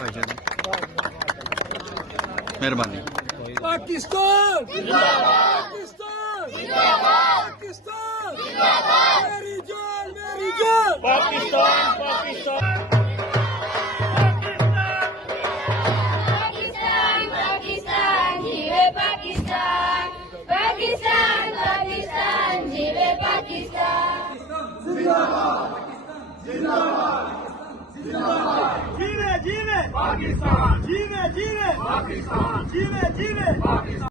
ਭਾਈਚਾਰੇ ਮਿਹਰਬਾਨੀ। पाकिस्तान पाकिस्तान पाकिस्तान मेरी जान पाकिस्तान पाकिस्तान पाकिस्तान जीवे पाकिस्तान पाकिस्तान पाकिस्तान जीवे पाकिस्तान जीवे जीवे पाकिस्तान जीवे जीवे पाकिस्तान जीवे जीवे पाकिस्तान।